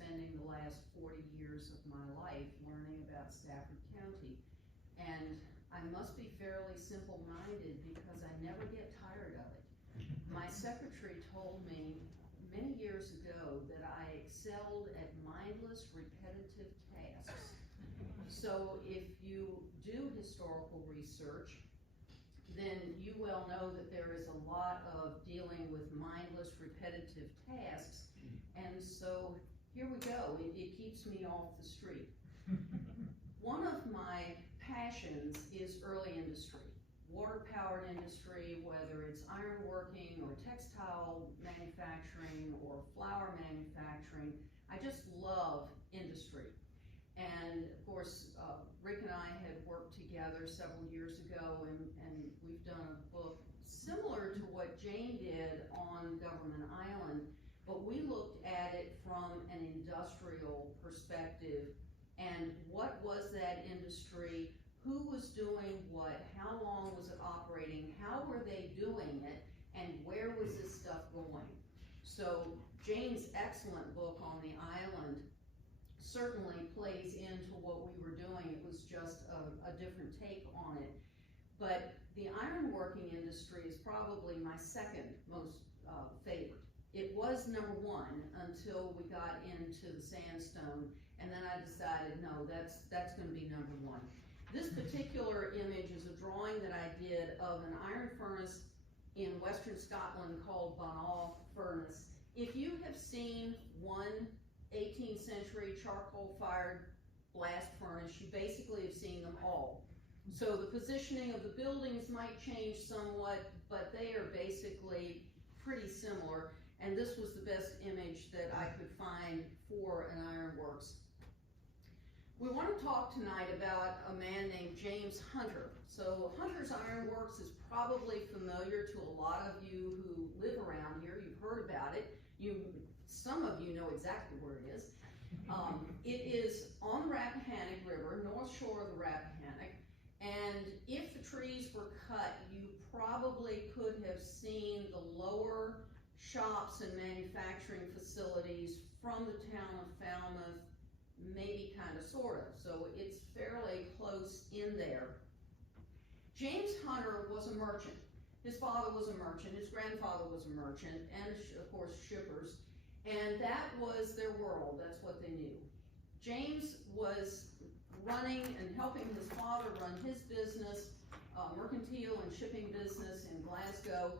spending the last 40 years of my life learning about Stafford County. And I must be fairly simple-minded because I never get tired of it. My secretary told me many years ago that I excelled at mindless, repetitive tasks. So if you do historical research, then you well know that there is a lot of dealing with mindless, repetitive tasks. And so here we go. It keeps me off the street. One of my passions is early industry, water-powered industry, whether it's ironworking or textile manufacturing or flour manufacturing. I just love industry. And of course, Rick and I had worked together several years ago, and we've done a book similar to what Jane did on Government Island, but we looked at it from an industrial perspective. And what was that industry? Who was doing what? How long was it operating? How were they doing it? And where was this stuff going? So Jane's excellent book on the island certainly plays into what we were doing. It was just a different take on it. But the ironworking industry is probably my second most favorite. It was number one until we got into the sandstone, and then I decided, no, that's going to be number one. This particular image is a drawing that I did of an iron furnace in Western Scotland called Bonall Furnace. If you have seen one 18th century charcoal-fired blast furnace, you basically have seen them all. So the positioning of the buildings might change somewhat, but they are basically pretty similar. And this was the best image that I could find for an ironworks. We want to talk tonight about a man named James Hunter. So Hunter's Ironworks is probably familiar to a lot of you who live around here. You've heard about it. Some of you know exactly where it is. It is on the Rappahannock River, north shore of the Rappahannock. And if the trees were cut, you probably could have seen the lower shops and manufacturing facilities from the town of Falmouth, maybe kind of, sort of. So it's fairly close in there. James Hunter was a merchant. His father was a merchant, his grandfather was a merchant, and of course shippers. And that was their world, that's what they knew. James was running and helping his father run his business, mercantile and shipping business in Glasgow.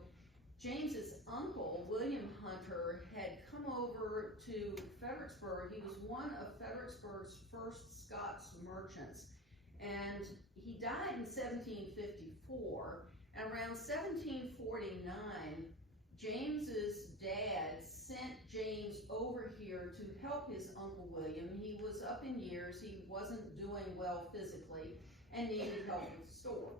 James's uncle, William Hunter, had come over to Fredericksburg. He was one of Fredericksburg's first Scots merchants. And he died in 1754. And around 1749, James's dad sent James over here to help his Uncle William. He was up in years, he wasn't doing well physically, and needed help with the store.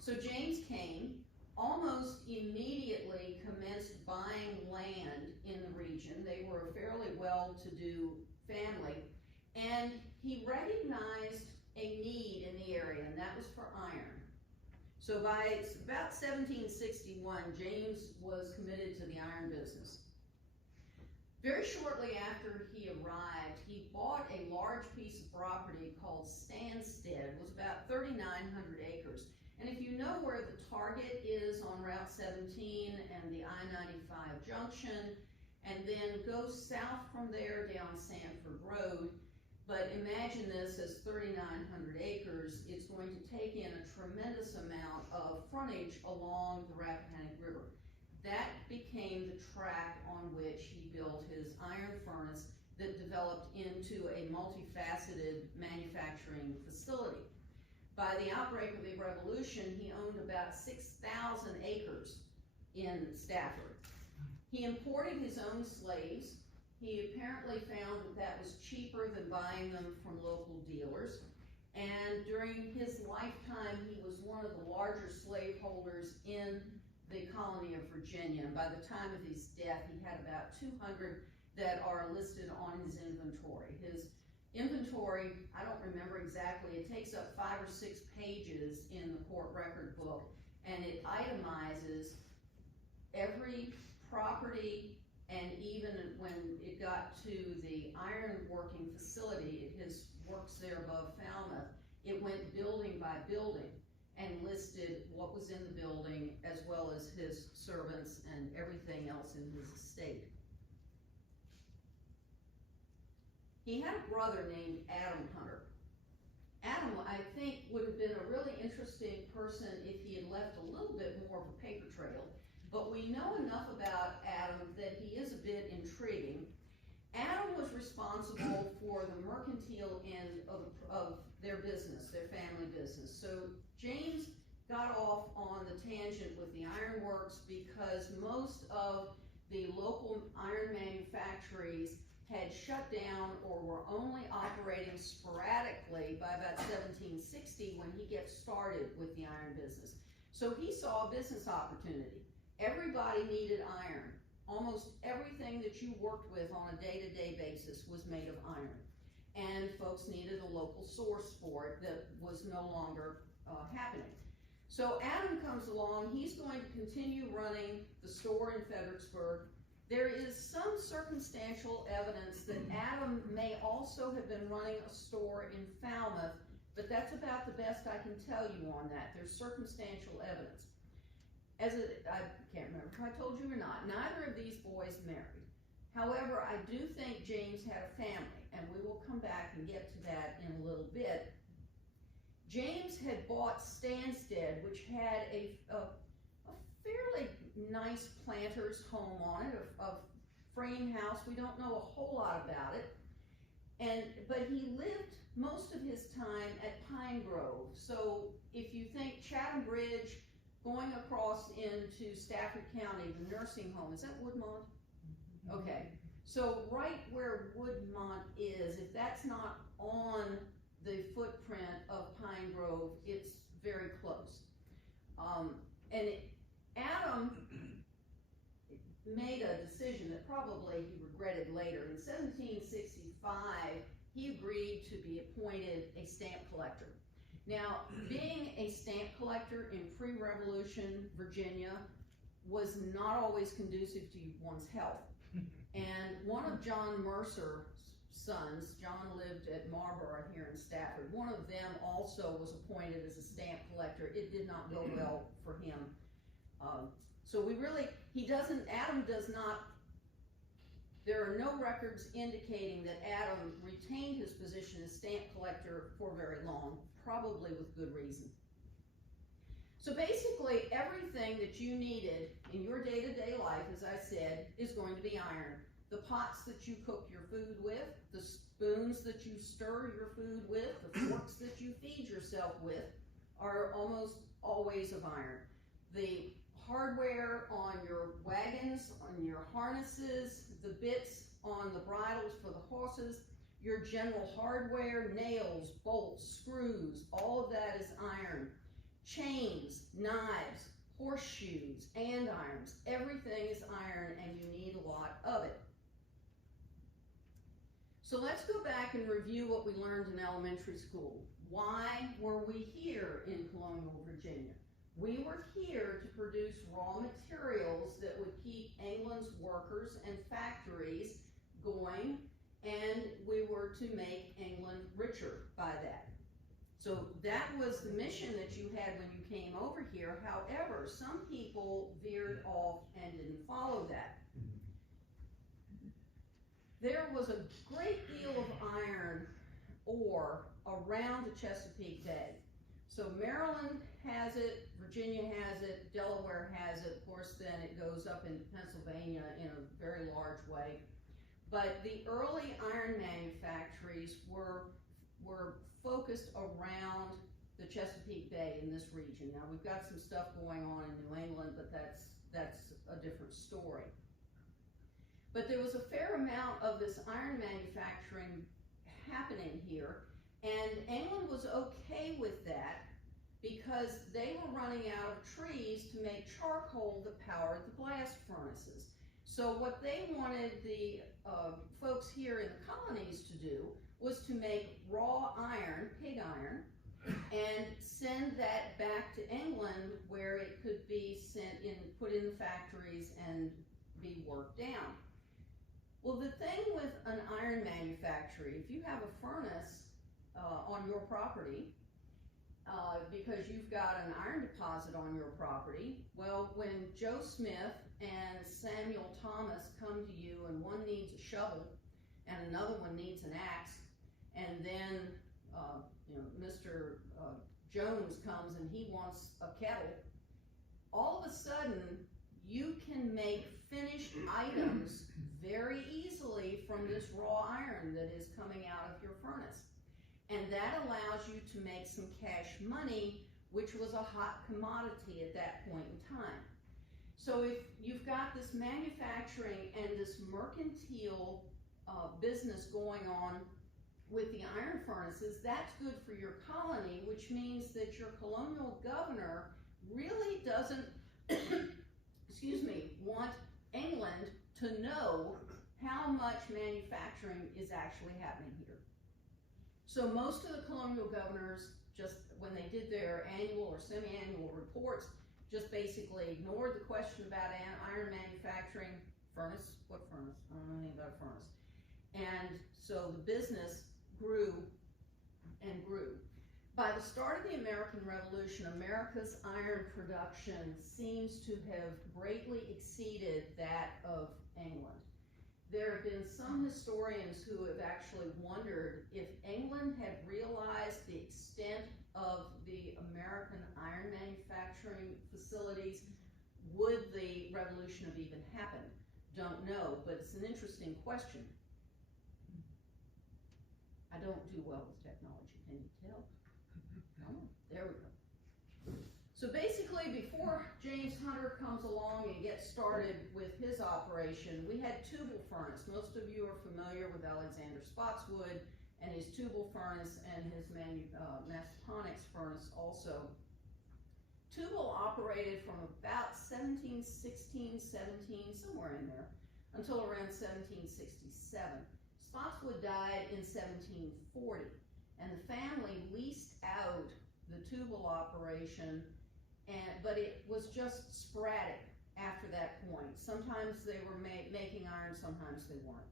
So James came, almost immediately commenced buying land in the region. They were a fairly well-to-do family, and he recognized a need in the area, and that was for iron. So by about 1761, James was committed to the iron business. Very shortly after he arrived, he bought a large piece of property called Stanstead. It was about 3,900 acres. And if you know where the Target is on Route 17 and the I-95 junction, and then go south from there down Sanford Road, but imagine this as 3,900 acres, it's going to take in a tremendous amount of frontage along the Rappahannock River. That became the track on which he built his iron furnace that developed into a multifaceted manufacturing facility. By the outbreak of the Revolution, he owned about 6,000 acres in Stafford. He imported his own slaves. He apparently found that that was cheaper than buying them from local dealers. And during his lifetime, he was one of the larger slaveholders in the colony of Virginia. And by the time of his death, he had about 200 that are listed on his inventory. His inventory, I don't remember exactly, it takes up 5 or 6 pages in the court record book, and it itemizes every property, and even when it got to the the iron working facility, his works there above Falmouth, it went building by building and listed what was in the building as well as his servants and everything else in his estate. He had a brother named Adam Hunter. Adam, I think, would have been a really interesting person if he had left a little bit more of a paper trail, but we know enough about Adam that he is a bit intriguing. Adam was responsible for the mercantile end of their business, their family business. So James got off on the tangent with the ironworks because most of the local iron manufactories had shut down or were only operating sporadically by about 1760 when he gets started with the iron business. So he saw a business opportunity. Everybody needed iron. Almost everything that you worked with on a day-to-day basis was made of iron. And folks needed a local source for it that was no longer happening. So Adam comes along. He's going to continue running the store in Fredericksburg. There is some circumstantial evidence that Adam may also have been running a store in Falmouth, but that's about the best I can tell you on that. There's circumstantial evidence. I can't remember if I told you or not, neither of these boys married. However, I do think James had a family, and we will come back and get to that in a little bit. James had bought Stansted, which had a fairly nice planter's home on it, a frame house. We don't know a whole lot about it. But he lived most of his time at Pine Grove. So if you think Chatham Bridge, going across into Stafford County, the nursing home, is that Woodmont? Okay, so right where Woodmont is, if that's not on the footprint of Pine Grove, it's very close. Adam made a decision that probably he regretted later. In 1765, he agreed to be appointed a stamp collector. Now, being a stamp collector in pre-revolution Virginia was not always conducive to one's health. And one of John Mercer's sons, John lived at Marlborough here in Stafford, one of them also was appointed as a stamp collector. It did not go well for him. So Adam does not, there are no records indicating that Adam retained his position as stamp collector for very long, probably with good reason. So basically, everything that you needed in your day-to-day life, as I said, is going to be iron. The pots that you cook your food with, the spoons that you stir your food with, the forks that you feed yourself with are almost always of iron. The hardware on your wagons, on your harnesses, the bits on the bridles for the horses, your general hardware, nails, bolts, screws, all of that is iron. Chains, knives, horseshoes, andirons, everything is iron, and you need a lot of it. So let's go back and review what we learned in elementary school. Why were we here in colonial Virginia? We were here to produce raw materials that would keep England's workers and factories going, and we were to make England richer by that. So that was the mission that you had when you came over here. However, some people veered off and didn't follow that. There was a great deal of iron ore around the Chesapeake Bay. So Maryland has it, Virginia has it, Delaware has it. Of course, then it goes up into Pennsylvania in a very large way. But the early iron manufactories were focused around the Chesapeake Bay in this region. Now, we've got some stuff going on in New England, but that's a different story. But there was a fair amount of this iron manufacturing happening here, and England was okay with that because they were running out of trees to make charcoal that powered the blast furnaces. So what they wanted the folks here in the colonies to do was to make raw iron, pig iron, and send that back to England where it could be put in the factories and be worked down. Well, the thing with an iron iron manufacturing, if you have a furnace on your property, because you've got an iron deposit on your property, well, when Joe Smith and Samuel Thomas come to you and one needs a shovel and another one needs an axe, and then Mr. Jones comes and he wants a kettle, all of a sudden you can make finished items very easily from this raw iron that is coming out of your furnace. And that allows you to make some cash money, which was a hot commodity at that point in time. So if you've got this manufacturing and this mercantile business going on with the iron furnaces, that's good for your colony, which means that your colonial governor really doesn't want England to know how much manufacturing is actually happening here. So most of the colonial governors, just when they did their annual or semi-annual reports, just basically ignored the question about iron manufacturing. Furnace? What furnace? I don't know anything about a furnace. And so the business grew and grew. By the start of the American Revolution, America's iron production seems to have greatly exceeded that of England. There have been some historians who have actually wondered if England had realized the extent of the American iron manufacturing facilities, would the revolution have even happened? Don't know, but it's an interesting question. I don't do well with technology, can you tell? Oh, there we go. So basically, before James Hunter comes along and gets started with his operation, we had tubal furnace. Most of you are familiar with Alexander Spotswood and his tubal furnace and his Massaponax furnace also. Tubal operated from about 1716, 17, somewhere in there, until around 1767. Spotswood died in 1740, and the family leased out the tubal operation, but it was just sporadic after that point. Sometimes they were making iron, sometimes they weren't.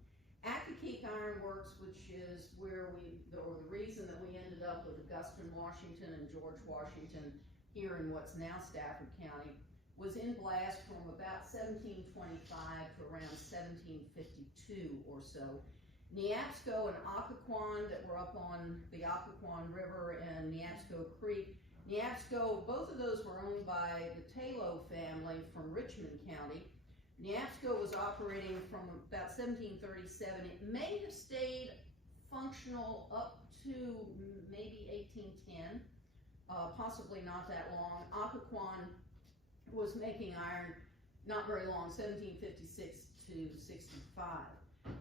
Accokeek Iron Works, which is where the reason that we ended up with Augustine, Washington, and George Washington here in what's now Stafford County, was in blast from about 1725 to around 1752 or so. Neabsco and Occoquan that were up on the Occoquan River and Neabsco Creek. Neabsco, both of those were owned by the Taylor family from Richmond County. Neabsco was operating from about 1737. It may have stayed functional up to maybe 1810, possibly not that long. Occoquan was making iron not very long, 1756 to 65.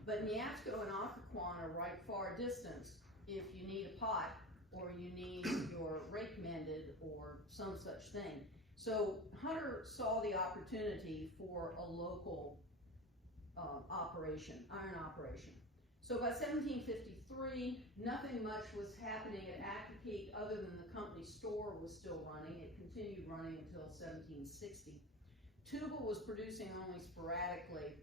But Neabsco and Occoquan are right far distance if you need a pot or you need your rake mended or some such thing. So Hunter saw the opportunity for a local operation, iron operation. So by 1753, nothing much was happening at Accokeek other than the company store was still running. It continued running until 1760. Tubal was producing only sporadically,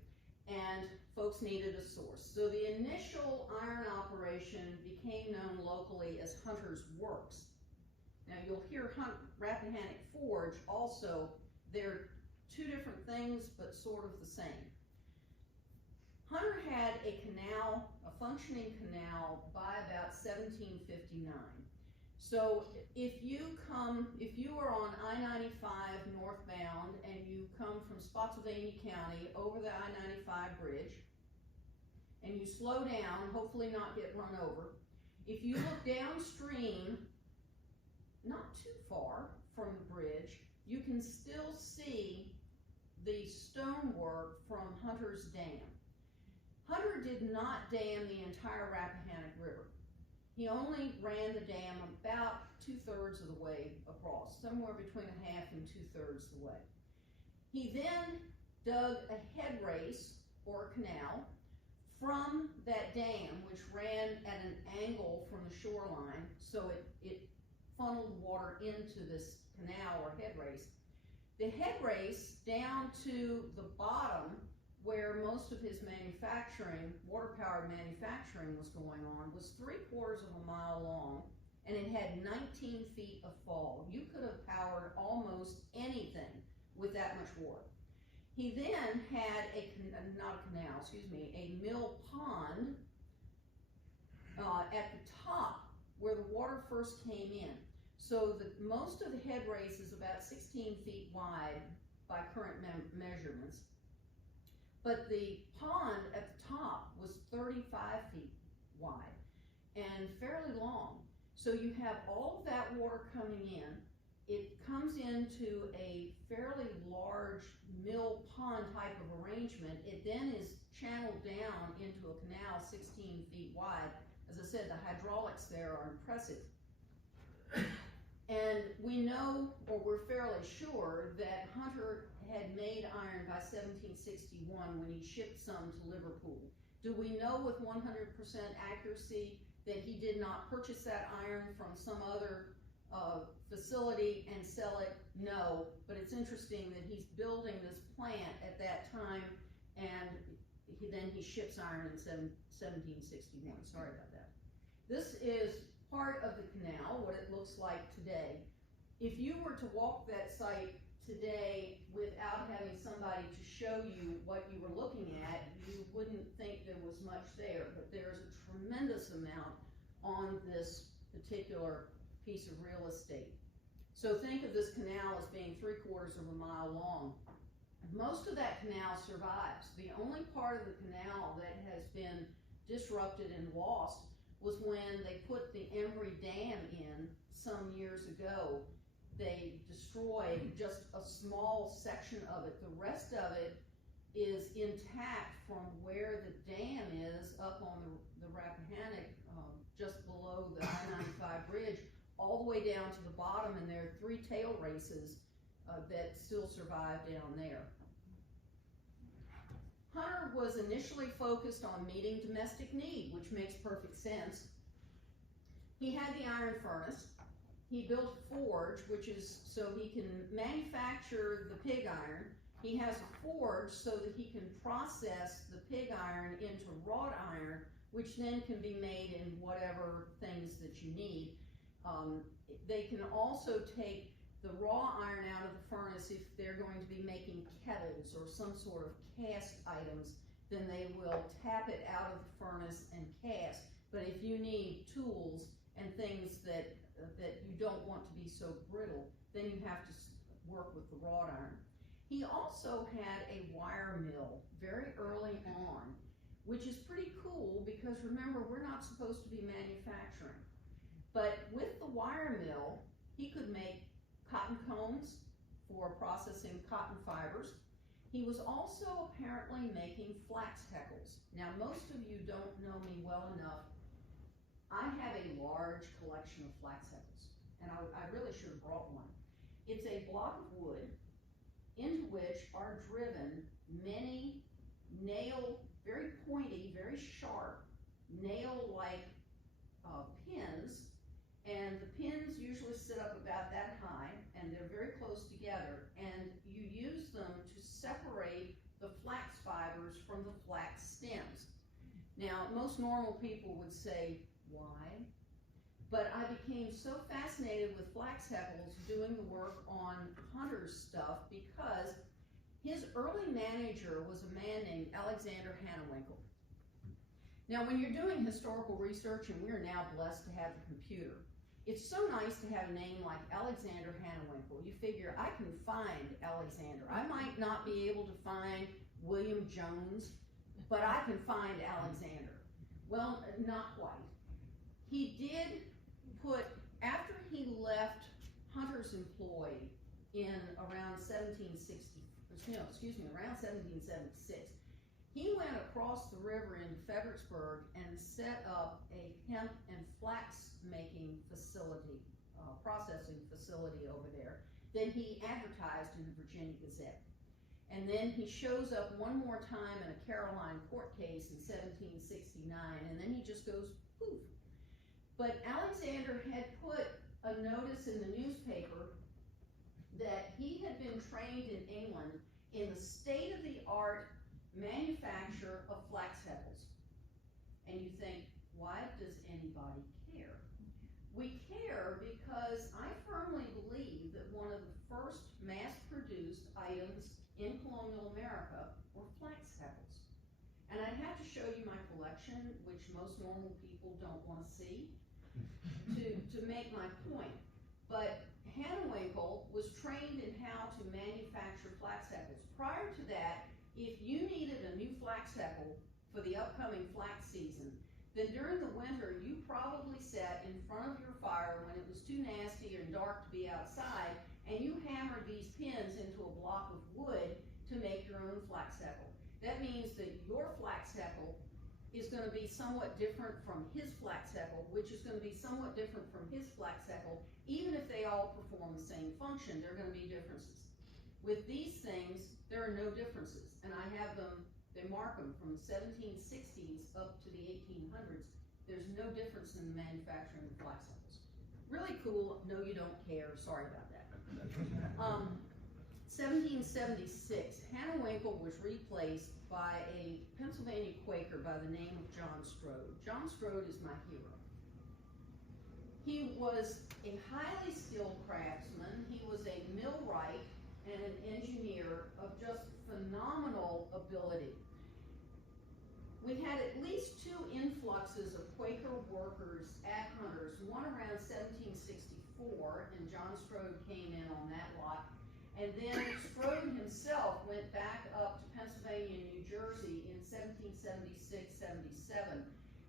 and folks needed a source. So the initial iron operation became known locally as Hunter's Works. Now you'll hear Rappahannock Forge also. They're two different things, but sort of the same. Hunter had a canal, a functioning canal, by about 1759. So if you are on I-95 northbound and you come from Spotsylvania County over the I-95 bridge and you slow down, hopefully not get run over, if you look downstream, not too far from the bridge, you can still see the stonework from Hunter's Dam. Hunter did not dam the entire Rappahannock River. He only ran the dam about 2/3 of the way across, somewhere between a half and 2/3 the way. He then dug a head race or a canal from that dam, which ran at an angle from the shoreline, so it funneled water into this canal or head race. The head race down to the bottom where most of his manufacturing, water-powered manufacturing was going on, was 3/4 of a mile long, and it had 19 feet of fall. You could have powered almost anything with that much water. He then had a mill pond at the top where the water first came in. So most of the head race is about 16 feet wide by current measurements, but the pond at the top was 35 feet wide and fairly long. So you have all of that water coming in. It comes into a fairly large mill pond type of arrangement. It then is channeled down into a canal 16 feet wide. As I said, the hydraulics there are impressive. And we know, or we're fairly sure, that Hunter had made iron by 1761 when he shipped some to Liverpool. Do we know with 100% accuracy that he did not purchase that iron from some other facility and sell it? No, but it's interesting that he's building this plant at that time, and then he ships iron in 1761. Sorry about that. This is part of the canal, what it looks like today. If you were to walk that site today without having somebody to show you what you were looking at, you wouldn't think there was much there, but there's a tremendous amount on this particular piece of real estate. So think of this canal as being 3/4 of a mile long. Most of that canal survives. The only part of the canal that has been disrupted and lost was when they put the Embry Dam in some years ago. They destroyed just a small section of it. The rest of it is intact from where the dam is up on the Rappahannock, just below the I-95 bridge, all the way down to the bottom, and there are 3 tail races that still survive down there. Hunter was initially focused on meeting domestic need, which makes perfect sense. He had the iron furnace. He built a forge, which is so he can manufacture the pig iron. He has a forge so that he can process the pig iron into wrought iron, which then can be made in whatever things that you need. They can also take the raw iron out of the furnace if they're going to be making kettles or some sort of cast items. Then they will tap it out of the furnace and cast. But if you need tools and things that you don't want to be so brittle, then you have to work with the wrought iron. He also had a wire mill very early on, which is pretty cool because remember, we're not supposed to be manufacturing. But with the wire mill, he could make cotton combs for processing cotton fibers. He was also apparently making flax heckles. Now, most of you don't know me well enough. I have a large collection of flax heckles, and I really should have brought one. It's a block of wood into which are driven many very pointy, very sharp, nail-like pins, and the pins usually sit up about that high, and they're very close together, and you use them to separate the flax fibers from the flax stems. Now, most normal people would say, why? But I became so fascinated with flax heckles doing the work on Hunter's stuff because his early manager was a man named Alexander Hannewinkle. Now, when you're doing historical research, and we're now blessed to have the computer, it's so nice to have a name like Alexander Hannewinkle. You figure, I can find Alexander. I might not be able to find William Jones, but I can find Alexander. Well, not quite. He did put, after he left Hunter's employ in around 1776, he went across the river into Fredericksburg and set up a hemp and flax making facility, processing facility over there that he advertised in the Virginia Gazette. And then he shows up one more time in a Caroline court case in 1769, and then he just goes poof. But Alexander had put a notice in the newspaper that he had been trained in England in the state-of-the-art manufacture of flax heckles. And you think, why does anybody care? We care because I firmly believe that one of the first mass-produced items in colonial America were flax heckles. And I'd have to show you my collection, which most normal people don't want to see, to make my point. But Hannewinkle was trained in how to manufacture flax heckles. Prior to that, if you needed a new flax heckle for the upcoming flax season, then during the winter you probably sat in front of your fire when it was too nasty or dark to be outside, and you hammered these pins into a block of wood to make your own flax heckle. That means that your flax heckle is going to be somewhat different from his flax heckle, which is going to be somewhat different from his flax heckle. Even if they all perform the same function, there are going to be differences. With these things, there are no differences, and I have them, they mark them from the 1760s up to the 1800s. There's no difference in the manufacturing of flax heckles. Really cool. No, you don't care. Sorry about that. 1776, Hannewinkle was replaced by a Pennsylvania Quaker by the name of John Strode. John Strode is my hero. He was a highly skilled craftsman. He was a millwright and an engineer of just phenomenal ability. We had at least two influxes of Quaker workers at Hunter's, one around 1764, and John Strode came in on that lot. And then Strode himself went back up to Pennsylvania and New Jersey in 1776-77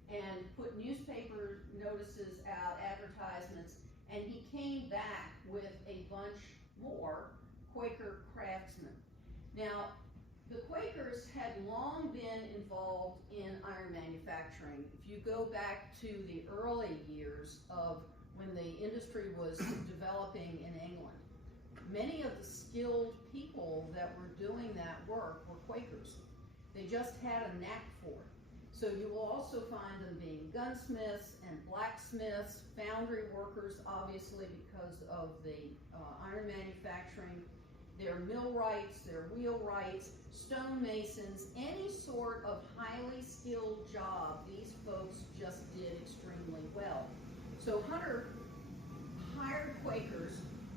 and put newspaper notices out, advertisements, and he came back with a bunch more Quaker craftsmen. Now, the Quakers had long been involved in iron manufacturing. If you go back to the early years of when the industry was developing in England, many of the skilled people that were doing that work were Quakers. They just had a knack for it. So you will also find them being gunsmiths and blacksmiths, foundry workers, obviously because of the iron manufacturing. They're millwrights, they're wheelwrights, stonemasons, any sort of highly skilled job, these folks just did extremely well. So Hunter hired Quakers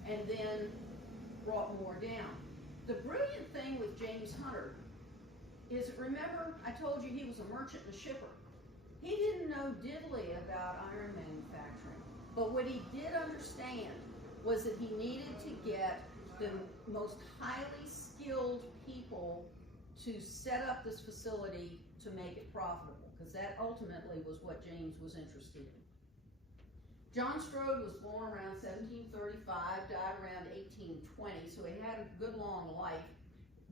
and then brought more down. The brilliant thing with James Hunter is, remember I told you he was a merchant and a shipper. He didn't know diddly about iron manufacturing, but what he did understand was that he needed to get the most highly skilled people to set up this facility to make it profitable, because that ultimately was what James was interested in. John Strode was born around 1735, died around 1820, so he had a good long life.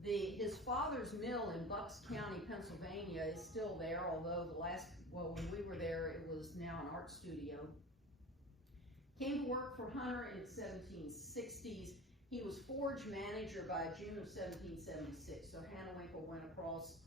His father's mill in Bucks County, Pennsylvania is still there, although when we were there, it was now an art studio. Came to work for Hunter in the 1760s. He was forge manager by June of 1776, so Hannewinkle went across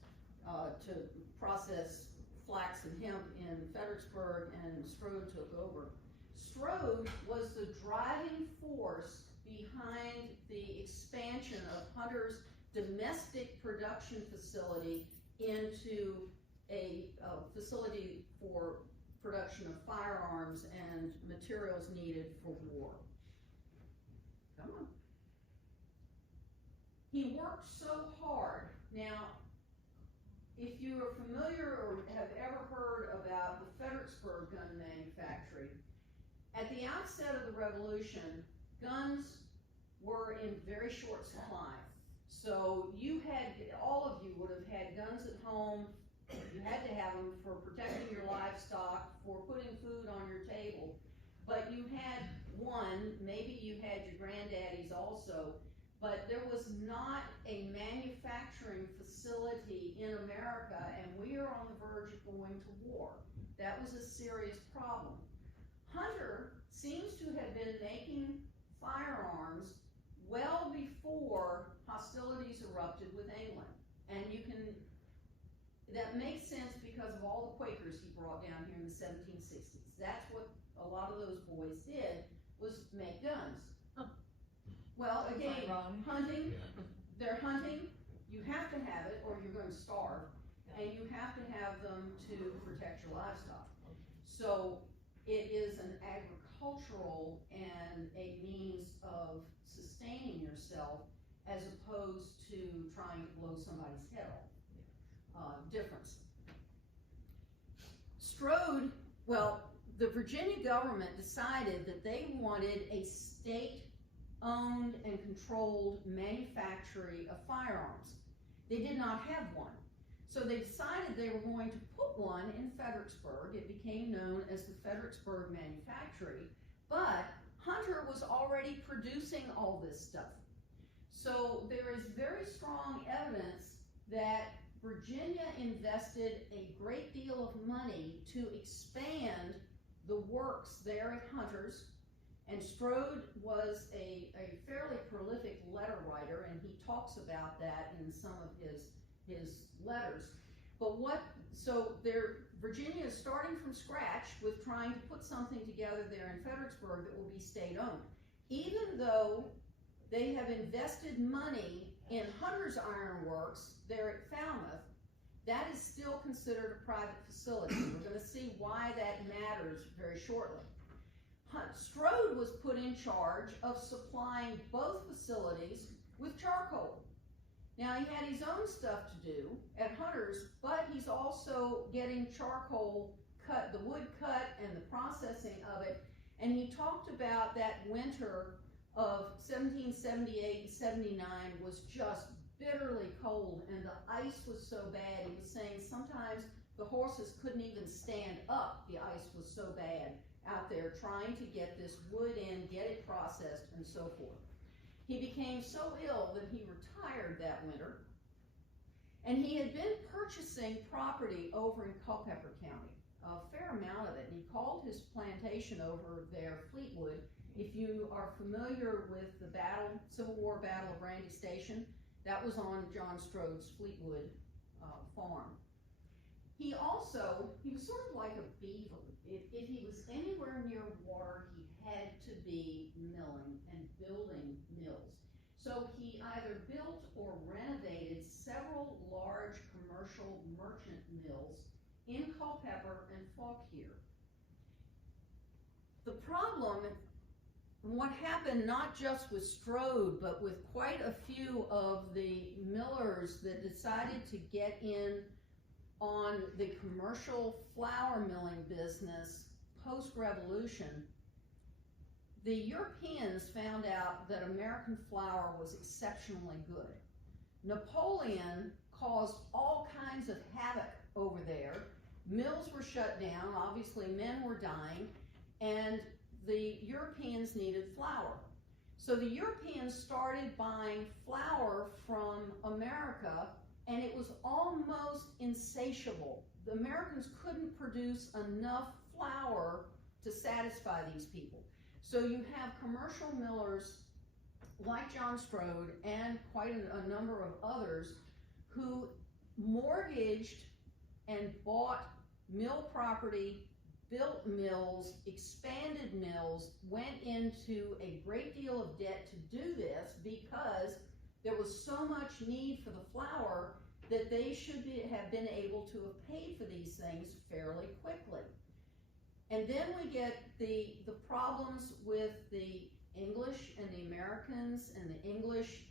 to process flax and hemp in Fredericksburg, and Strode took over. Strode was the driving force behind the expansion of Hunter's domestic production facility into a facility for production of firearms and materials needed for war. Come on. He worked so hard. Now, if you are familiar or have ever heard about the Fredericksburg gun manufacturing, at the outset of the Revolution, guns were in very short supply. So all of you would have had guns at home. You had to have them for protecting your livestock, for putting food on your table. But you had one, maybe you had your granddaddies also, but there was not a manufacturing facility in America, and we are on the verge of going to war. That was a serious problem. Hunter seems to have been making firearms well before hostilities erupted with England. And that makes sense because of all the Quakers he brought down here in the 1760s. That's what a lot of those boys did, was make guns. Well, again, hunting, they're hunting, You have to have it or you're going to starve, and you have to have them to protect your livestock. So it is an agricultural and a means of sustaining yourself as opposed to trying to blow somebody's head off. Difference. Strode, well, the Virginia government decided that they wanted a state-owned and controlled manufactory of firearms. They did not have one. So they decided they were going to put one in Fredericksburg. It became known as the Fredericksburg Manufactory, but Hunter was already producing all this stuff. So there is very strong evidence that Virginia invested a great deal of money to expand the works there at Hunter's, and Strode was a fairly prolific letter writer, and he talks about that in some of his letters. But Virginia is starting from scratch with trying to put something together there in Fredericksburg that will be state-owned. Even though they have invested money in Hunter's Iron Works there at Falmouth, that is still considered a private facility. We're going to see why that matters very shortly. Strode was put in charge of supplying both facilities with charcoal. Now, he had his own stuff to do at Hunter's, but he's also getting charcoal cut, the wood cut and the processing of it. And he talked about that winter of 1778 and 79 was just bitterly cold, and the ice was so bad. He was saying sometimes the horses couldn't even stand up. The ice was so bad out there trying to get this wood in, get it processed, and so forth. He became so ill that he retired that winter, and he had been purchasing property over in Culpeper County, a fair amount of it, and he called his plantation over there Fleetwood. If you are familiar with the Civil War Battle of Brandy Station, that was on John Strode's Fleetwood farm. He was sort of like a beaver. If he was anywhere near water, he had to be milling and building mills. So he either built or renovated several large commercial merchant mills in Culpeper and Fauquier. The problem, what happened not just with Strode, but with quite a few of the millers that decided to get in on the commercial flour milling business post-revolution, the Europeans found out that American flour was exceptionally good. Napoleon caused all kinds of havoc over there. Mills were shut down, obviously men were dying, and the Europeans needed flour. So the Europeans started buying flour from America, and it was almost insatiable. The Americans couldn't produce enough flour to satisfy these people. So you have commercial millers like John Strode and quite a number of others who mortgaged and bought mill property, built mills, expanded mills, went into a great deal of debt to do this because there was so much need for the flour that they should have been able to have paid for these things fairly quickly. And then we get the problems with the English and the Americans, and the English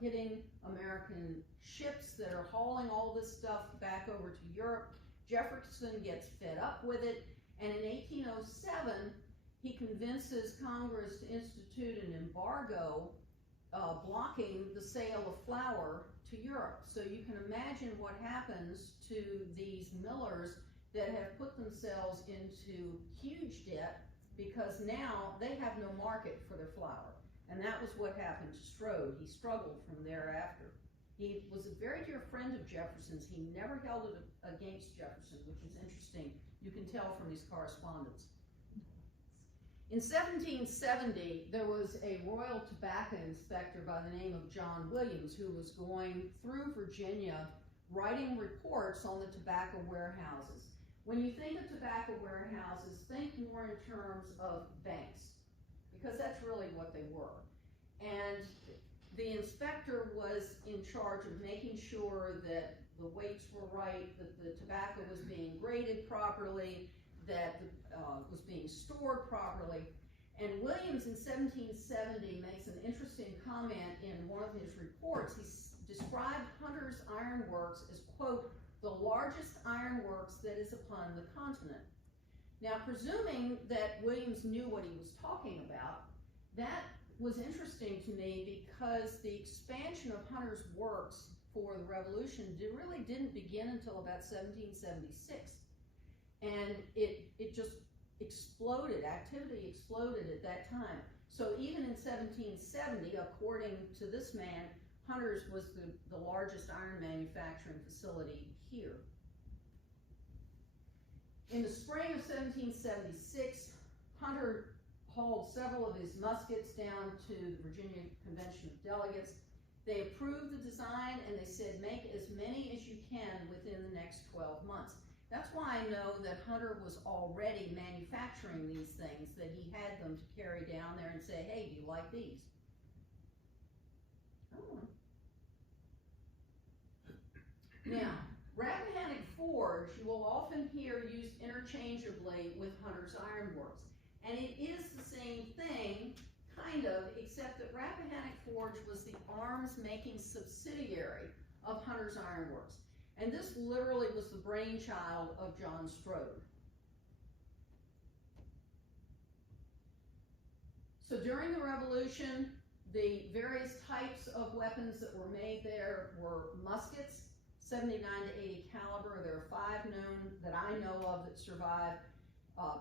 hitting American ships that are hauling all this stuff back over to Europe. Jefferson gets fed up with it, and in 1807, he convinces Congress to institute an embargo blocking the sale of flour to Europe. So you can imagine what happens to these millers that have put themselves into huge debt because now they have no market for their flour. And that was what happened to Strode. He struggled from thereafter. He was a very dear friend of Jefferson's. He never held it against Jefferson, which is interesting. You can tell from his correspondence. In 1770, there was a Royal Tobacco Inspector by the name of John Williams who was going through Virginia writing reports on the tobacco warehouses. When you think of tobacco warehouses, think more in terms of banks, because that's really what they were. And the inspector was in charge of making sure that the weights were right, that the tobacco was being graded properly, that was being stored properly. And Williams in 1770 makes an interesting comment in one of his reports. He described Hunter's Iron Works as, quote, the largest ironworks that is upon the continent. Now, presuming that Williams knew what he was talking about, that was interesting to me because the expansion of Hunter's works for the Revolution really didn't begin until about 1776. And it just exploded, activity exploded at that time. So even in 1770, according to this man, Hunter's was the largest iron manufacturing facility here. In the spring of 1776, Hunter hauled several of his muskets down to the Virginia Convention of Delegates. They approved the design and they said, make as many as you can within the next 12 months. That's why I know that Hunter was already manufacturing these things, that he had them to carry down there and say, hey, do you like these? Oh. Now, Rappahannock Forge you will often hear used interchangeably with Hunter's Iron Works. And it is the same thing, kind of, except that Rappahannock Forge was the arms-making subsidiary of Hunter's Iron Works. And this literally was the brainchild of John Strode. So during the Revolution, the various types of weapons that were made there were muskets, 79 to 80 caliber. There are 5 known that I know of that survive.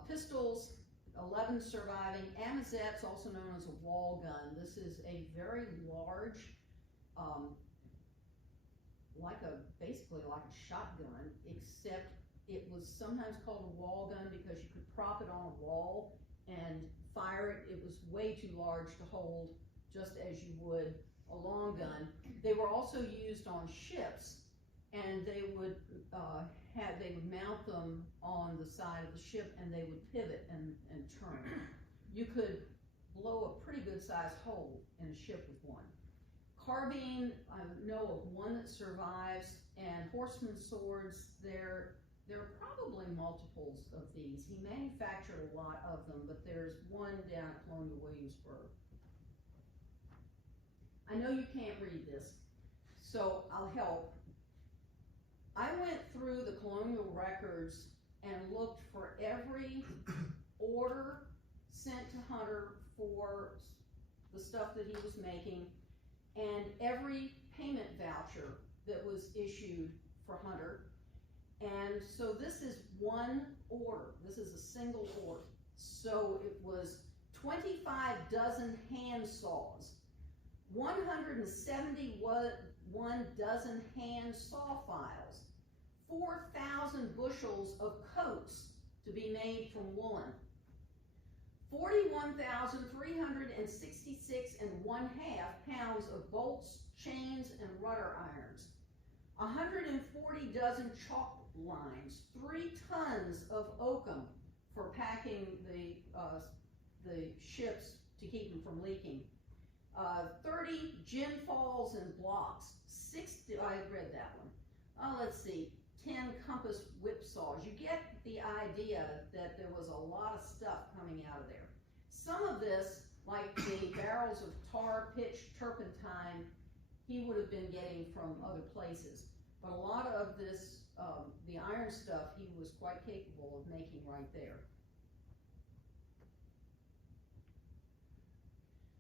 Pistols, 11 surviving. Amazets, also known as a wall gun. This is a very large, basically like a shotgun, except it was sometimes called a wall gun because you could prop it on a wall and fire it. It was way too large to hold, just as you would a long gun. They were also used on ships, and they would mount them on the side of the ship, and they would pivot and turn. You could blow a pretty good sized hole in a ship with one. Carbine, I know of one that survives, and horseman's swords, there are probably multiples of these. He manufactured a lot of them, but there's one down at Colonial Williamsburg. I know you can't read this, so I'll help. I went through the colonial records and looked for every order sent to Hunter for the stuff that he was making, and every payment voucher that was issued for Hunter. And so this is one order. This is a single order. So it was 25 dozen hand saws, 171 dozen hand saw files, 4,000 bushels of coats to be made from woolen, 41,366 1/2 pounds of bolts, chains, and rudder irons, 140 dozen chalk lines, 3 tons of oakum for packing the ships to keep them from leaking, 30 gin falls and blocks, 60, I read that one. Let's see, 10 compass whip saws. You get the idea that there was a lot of stuff coming out of there. Some of this, like the barrels of tar, pitch, turpentine, he would have been getting from other places. But a lot of this, the iron stuff, he was quite capable of making right there.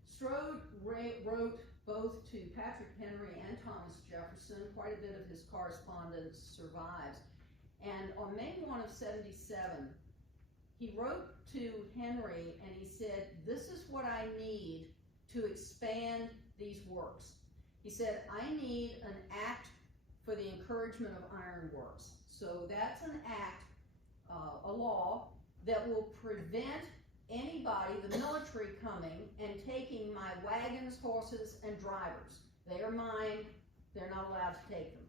Strode wrote both to Patrick Henry and Thomas Jefferson. Quite a bit of his correspondence survives. And on May 1 of 77, he wrote to Henry and he said, this is what I need to expand these works. He said, I need an act for the encouragement of iron works. So that's an act, a law, that will prevent anybody, the military, coming and taking my wagons, horses, and drivers. They are mine. They're not allowed to take them.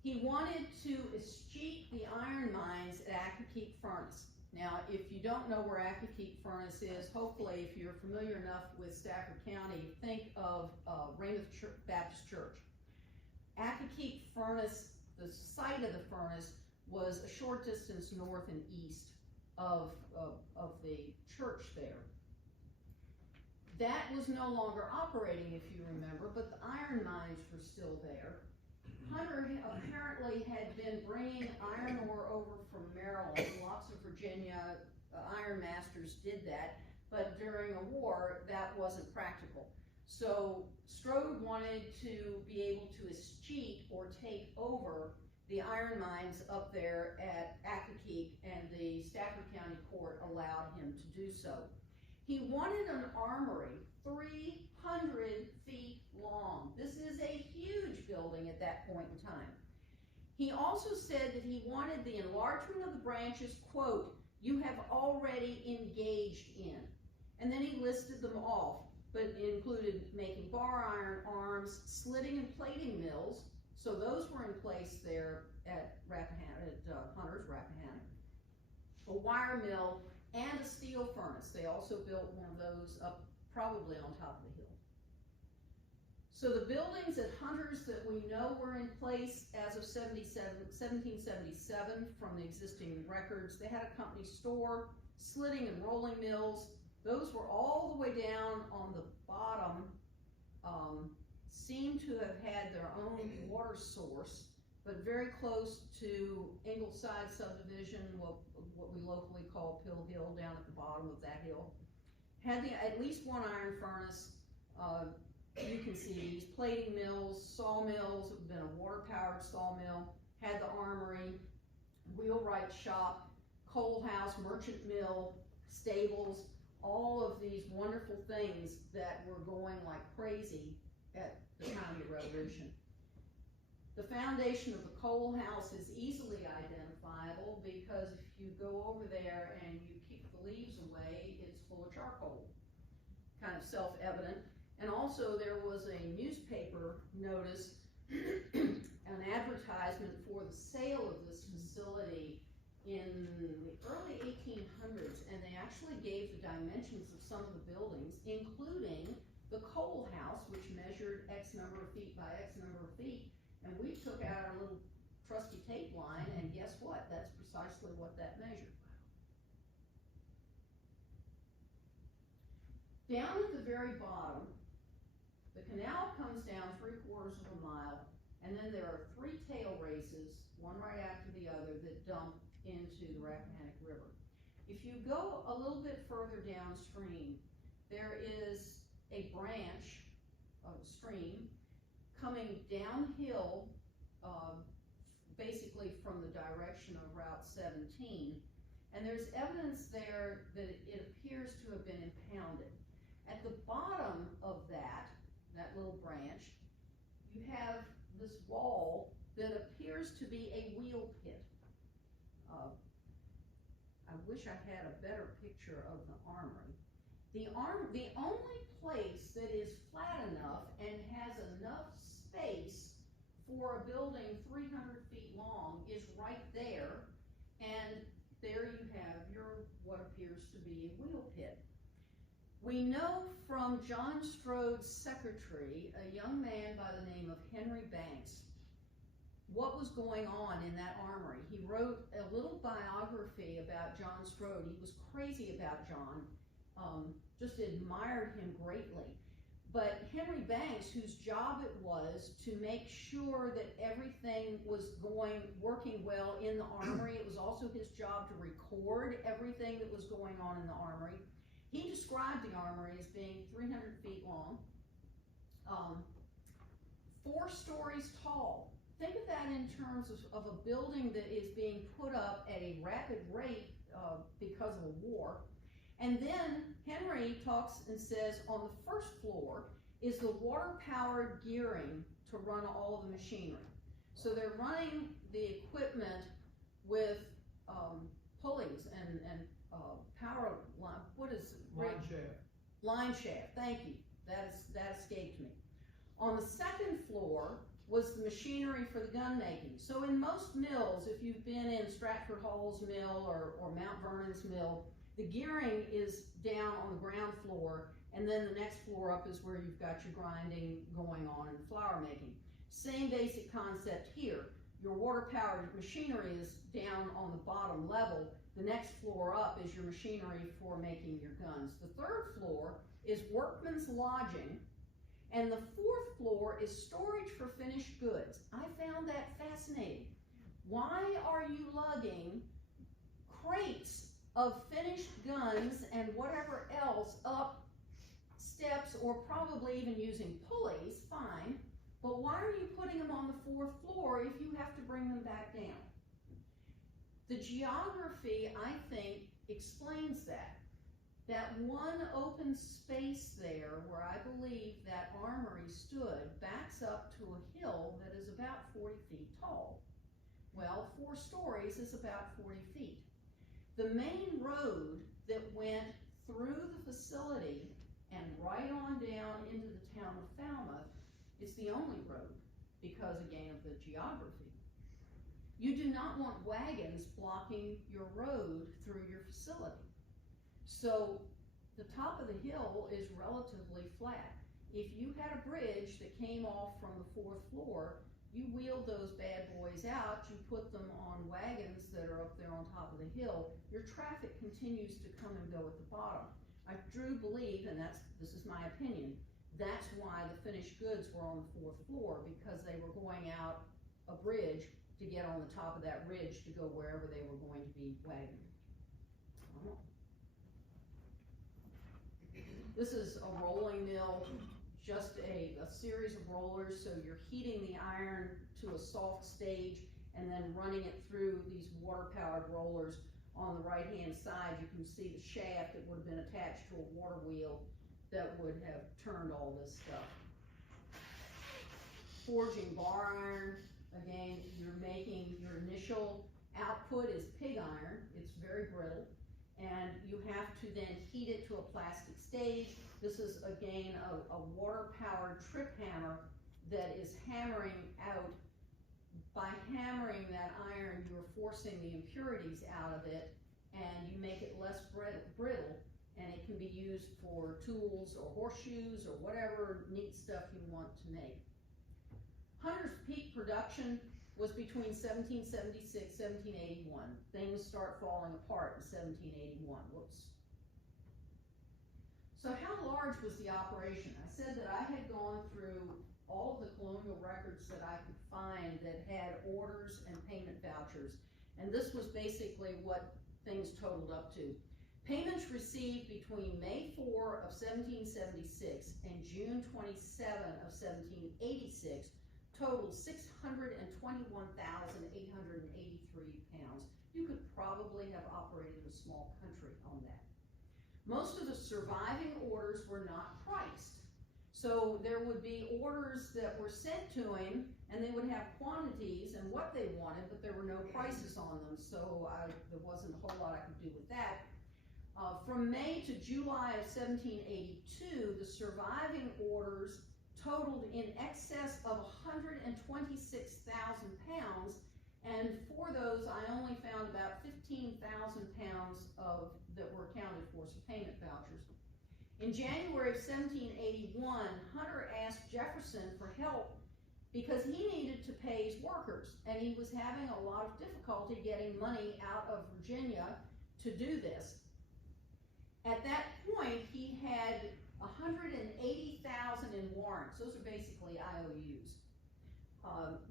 He wanted to escheat the iron mines at Accokeek Furnace. Now, if you don't know where Accokeek Furnace is, hopefully, if you're familiar enough with Stafford County, think of Weymouth Baptist Church. Accokeek Furnace, the site of the furnace, was a short distance north and east of the church there. That was no longer operating, if you remember, but the iron mines were still there. Hunter apparently had been bringing iron ore over from Maryland. Lots of Virginia iron masters did that, but during a war, that wasn't practical. So Strode wanted to be able to escheat or take over the iron mines up there at Accokeek, and the Stafford County Court allowed him to do so. He wanted an armory 300 feet long. This is a huge building at that point in time. He also said that he wanted the enlargement of the branches, quote, "you have already engaged in." And then he listed them off, but it included making bar iron arms, slitting and plating mills. So those were in place there at Hunter's Rappahannock. A wire mill and a steel furnace. They also built one of those up probably on top of the hill. So the buildings at Hunter's that we know were in place as of 1777 from the existing records, they had a company store, slitting and rolling mills. Those were all the way down on the bottom, seem to have had their own water source, but very close to Ingleside subdivision, what we locally call Pill Hill, down at the bottom of that hill. Had at least one iron furnace. You can see these plating mills, sawmills. It had been a water-powered sawmill. Had the armory, wheelwright shop, coal house, merchant mill, stables. All of these wonderful things that were going like crazy at the time of the Revolution. The foundation of the coal house is easily identifiable because if you go over there and you kick the leaves away, it's full of charcoal. Kind of self-evident. And also there was a newspaper notice, an advertisement for the sale of this facility in the early 1800s, and they actually gave the dimensions of some of the buildings, including the coal house, which measured X number of feet by X number of feet. And we took out our little trusty tape line, and guess what? That's precisely what that measured. Down at the very bottom, the canal comes down 3/4 of a mile, and then there are 3 tail races, one right after the other, that dump into the Rappahannock River. If you go a little bit further downstream, there is a branch of stream coming downhill, basically from the direction of Route 17, and there's evidence there that it appears to have been impounded. At the bottom of that little branch, you have this wall that appears to be a wheel pit. I wish I had a better picture of the armory. The only place that is flat enough and has enough space for a building 300 feet long is right there, and there you have your what appears to be a wheel pit. We know from John Strode's secretary, a young man by the name of Henry Banks, what was going on in that armory. He wrote a little biography about John Strode. He was crazy about John, just admired him greatly. But Henry Banks, whose job it was to make sure that everything was working well in the armory, it was also his job to record everything that was going on in the armory. He described the armory as being 300 feet long, 4 stories tall. Think of that in terms of a building that is being put up at a rapid rate because of a war. And then Henry talks and says on the first floor is the water-powered gearing to run all of the machinery. So they're running the equipment with pulleys and power line. What is it? Line shaft. Line shaft. Thank you. That escaped me. On the second floor, was the machinery for the gun making. So in most mills, if you've been in Stratford Hall's mill or Mount Vernon's mill, the gearing is down on the ground floor, and then the next floor up is where you've got your grinding going on and flour making. Same basic concept here. Your water-powered machinery is down on the bottom level. The next floor up is your machinery for making your guns. The third floor is workman's lodging, and the fourth floor is storage for finished goods. I found that fascinating. Why are you lugging crates of finished guns and whatever else up steps, or probably even using pulleys? Fine. But why are you putting them on the fourth floor if you have to bring them back down? The geography, I think, explains that. That one open space there where I believe that armory stood backs up to a hill that is about 40 feet tall. Well, 4 stories is about 40 feet. The main road that went through the facility and right on down into the town of Falmouth is the only road because, again, of the geography. You do not want wagons blocking your road through your facility. So the top of the hill is relatively flat. If you had a bridge that came off from the 4th floor, you wheeled those bad boys out, you put them on wagons that are up there on top of the hill, your traffic continues to come and go at the bottom. I do believe, and this is my opinion, that's why the finished goods were on the 4th floor, because they were going out a bridge to get on the top of that ridge to go wherever they were going to be wagoned. This is a rolling mill, just a series of rollers, so you're heating the iron to a soft stage and then running it through these water-powered rollers. On the right-hand side, you can see the shaft that would have been attached to a water wheel that would have turned all this stuff. Forging bar iron, again, you're making, your initial output is pig iron. It's very brittle, and you have to then heat it to a plastic stage. This is, again, a water-powered trip hammer that is hammering out. By hammering that iron, you're forcing the impurities out of it, and you make it less brittle, and it can be used for tools or horseshoes or whatever neat stuff you want to make. Hunter's peak production was between 1776 and 1781. Things start falling apart in 1781. Whoops. So how large was the operation? I said that I had gone through all of the colonial records that I could find that had orders and payment vouchers, and this was basically what things totaled up to. Payments received between May 4 of 1776 and June 27 of 1786 totaled 621,883 pounds. You could probably have operated a small country on that. Most of the surviving orders were not priced. So there would be orders that were sent to him, and they would have quantities and what they wanted, but there were no prices on them, so there wasn't a whole lot I could do with that. From May to July of 1782, the surviving orders totaled in excess of 126,000 pounds, and for those I only found about 15,000 pounds that were accounted for, so payment vouchers. In January of 1781, Hunter asked Jefferson for help because he needed to pay his workers, and he was having a lot of difficulty getting money out of Virginia to do this. At that point, he had 180,000 in warrants. Those are basically IOUs,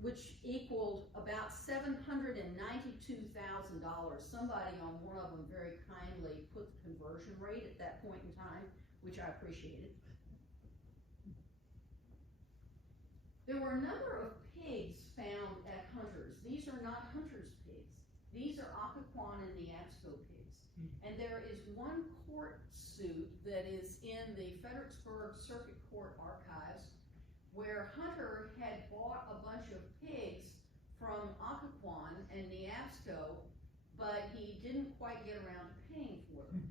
which equaled about $792,000. Somebody on one of them very kindly put the conversion rate at that point in time, which I appreciated. There were a number of pigs found at Hunter's. These are not Hunter's pigs. These are Occoquan and Neabsco pigs. And there is one court suit that is in the Fredericksburg Circuit Court archives where Hunter had bought a bunch of pigs from Occoquan and Neabsco, but he didn't quite get around to paying for them.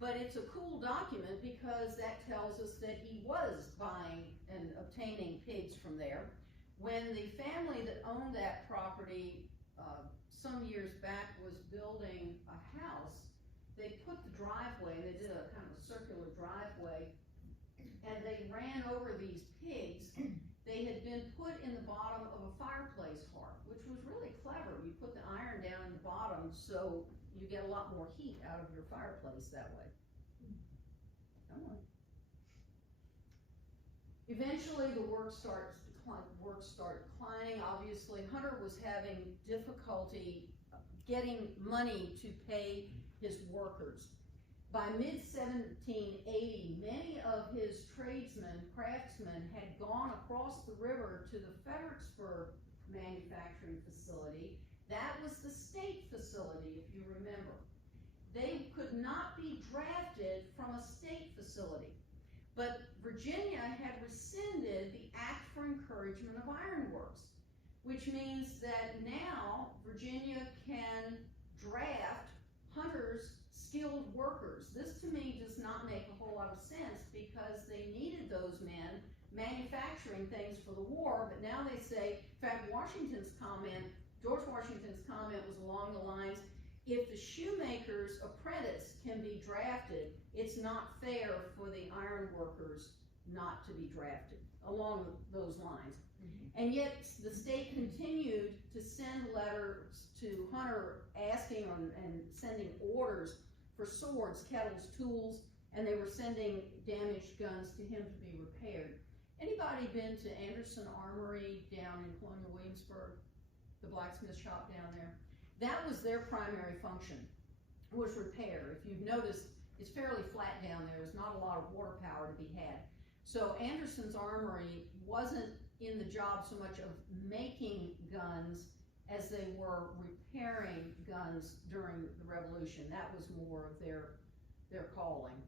But it's a cool document because that tells us that he was buying and obtaining pigs from there. When the family that owned that property some years back was building a house, they put the driveway, they did a kind of a circular driveway, and they ran over these pigs. They had been put in the bottom of a fireplace hearth, which was really clever. You put the iron down in the bottom so you get a lot more heat out of your fireplace that way. Come on. Eventually the work started declining. Obviously, Hunter was having difficulty getting money to pay his workers. By mid-1780, many of his tradesmen, craftsmen, had gone across the river to the Fredericksburg manufacturing facility. That was the state facility, if you remember. They could not be drafted from a state facility. But Virginia had rescinded the Act for Encouragement of Ironworks, which means that now Virginia can draft Hunter's skilled workers. This to me does not make a whole lot of sense because they needed those men manufacturing things for the war, but now they say, in fact, George Washington's comment was along the lines, if the shoemaker's apprentice can be drafted, it's not fair for the iron workers not to be drafted, along those lines. And yet the state continued to send letters to Hunter asking and sending orders for swords, kettles, tools, and they were sending damaged guns to him to be repaired. Anybody been to Anderson Armory down in Colonial Williamsburg? The blacksmith shop down there? That was their primary function, was repair. If you've noticed, it's fairly flat down there. There's not a lot of water power to be had. So Anderson's Armory wasn't in the job so much of making guns as they were repairing guns during the Revolution. That was more of their calling.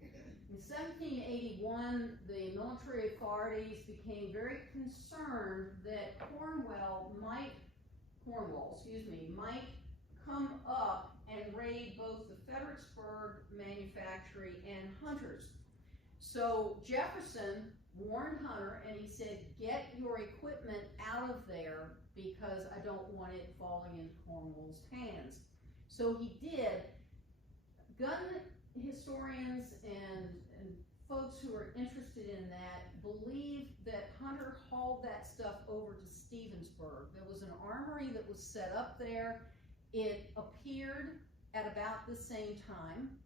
In 1781, the military authorities became very concerned that Cornwall might come up and raid both the Fredericksburg manufactory and Hunter's. So Jefferson warned Hunter and he said, get your equipment out of there because I don't want it falling into Cornwall's hands. So he did. Gun historians and folks who are interested in that believe that Hunter hauled that stuff over to Stevensburg. There was an armory that was set up there. It appeared at about the same time,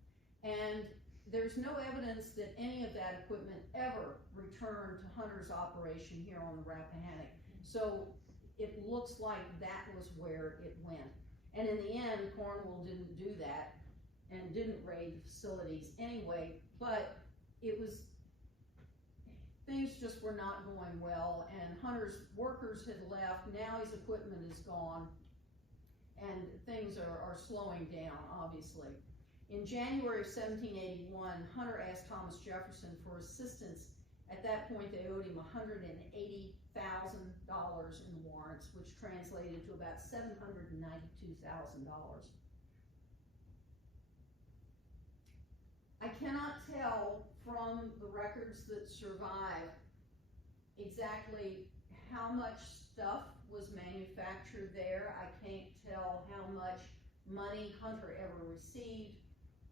and there's no evidence that any of that equipment ever returned to Hunter's operation here on the Rappahannock. So it looks like that was where it went. And in the end, Cornwall didn't do that and didn't raid the facilities anyway, but things just were not going well, and Hunter's workers had left. Now his equipment is gone, and things are slowing down, obviously. In January of 1781, Hunter asked Thomas Jefferson for assistance. At that point, they owed him $180,000 in warrants, which translated to about $792,000. I cannot tell from the records that survive exactly how much stuff was manufactured there. I can't tell how much money Hunter ever received,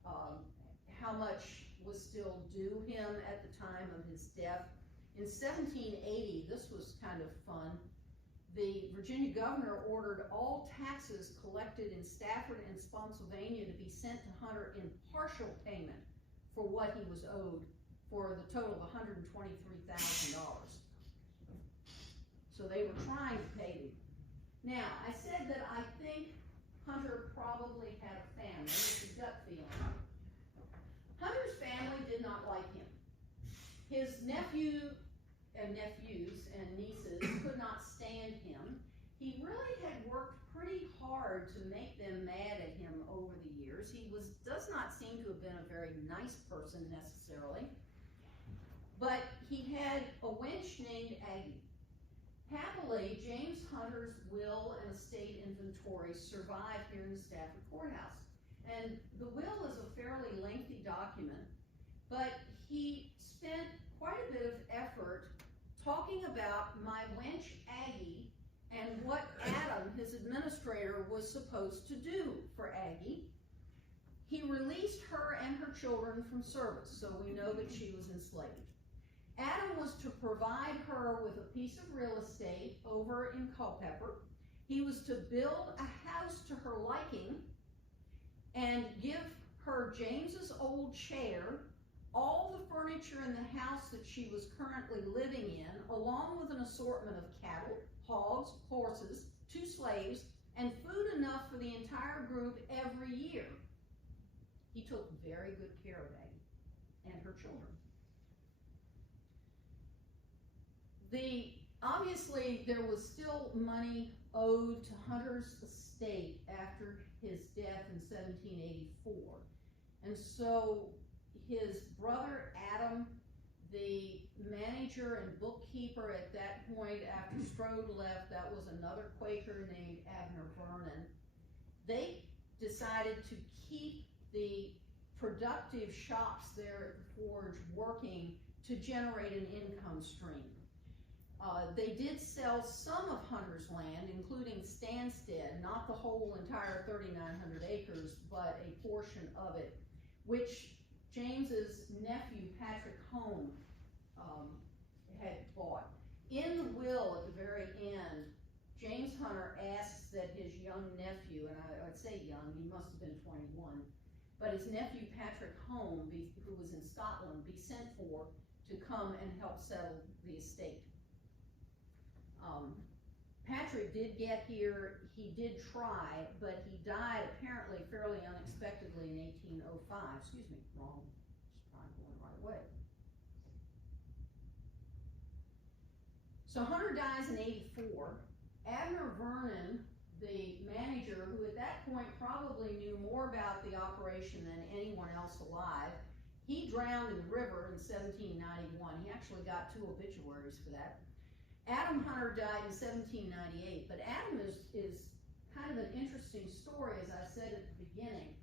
how much was still due him at the time of his death. In 1780, this was kind of fun, the Virginia governor ordered all taxes collected in Stafford and Spotsylvania to be sent to Hunter in partial payment for what he was owed, for the total of $123,000. So they were trying to pay him. Now, I said that I think Hunter probably had a family. It's a gut feeling. Hunter's family did not like him. His nephews and nieces could not stand him. He really had worked pretty hard to make them mad at him over the years. He does not seem to have been a very nice person necessarily. But he had a wench named Aggie. Happily, James Hunter's will and estate inventory survived here in the Stafford Courthouse. And the will is a fairly lengthy document, but he spent quite a bit of effort talking about my wench Aggie and what Adam, his administrator, was supposed to do for Aggie. He released her and her children from service, so we know that she was enslaved. Adam was to provide her with a piece of real estate over in Culpeper. He was to build a house to her liking and give her James's old chair, all the furniture in the house that she was currently living in, along with an assortment of cattle, hogs, horses, 2 slaves, and food enough for the entire group every year. He took very good care of Aggie and her children. Obviously, there was still money owed to Hunter's estate after his death in 1784. And so his brother Adam, the manager and bookkeeper at that point after Strode left, that was another Quaker named Abner Vernon, they decided to keep the productive shops there at the forge working to generate an income stream. They did sell some of Hunter's land, including Stanstead, not the whole entire 3,900 acres, but a portion of it, which James's nephew, Patrick Home, had bought. In the will at the very end, James Hunter asks that his young nephew, and I'd say young, he must have been 21, but his nephew, Patrick Home, who was in Scotland, be sent for to come and help settle the estate. Patrick did get here, he did try, but he died apparently fairly unexpectedly in 1805. Excuse me, wrong, I'm going the right way. So Hunter dies in 84. Abner Vernon, the manager, who at that point probably knew more about the operation than anyone else alive, he drowned in the river in 1791. He actually got 2 obituaries for that. Adam Hunter died in 1798, but Adam is kind of an interesting story, as I said at the beginning.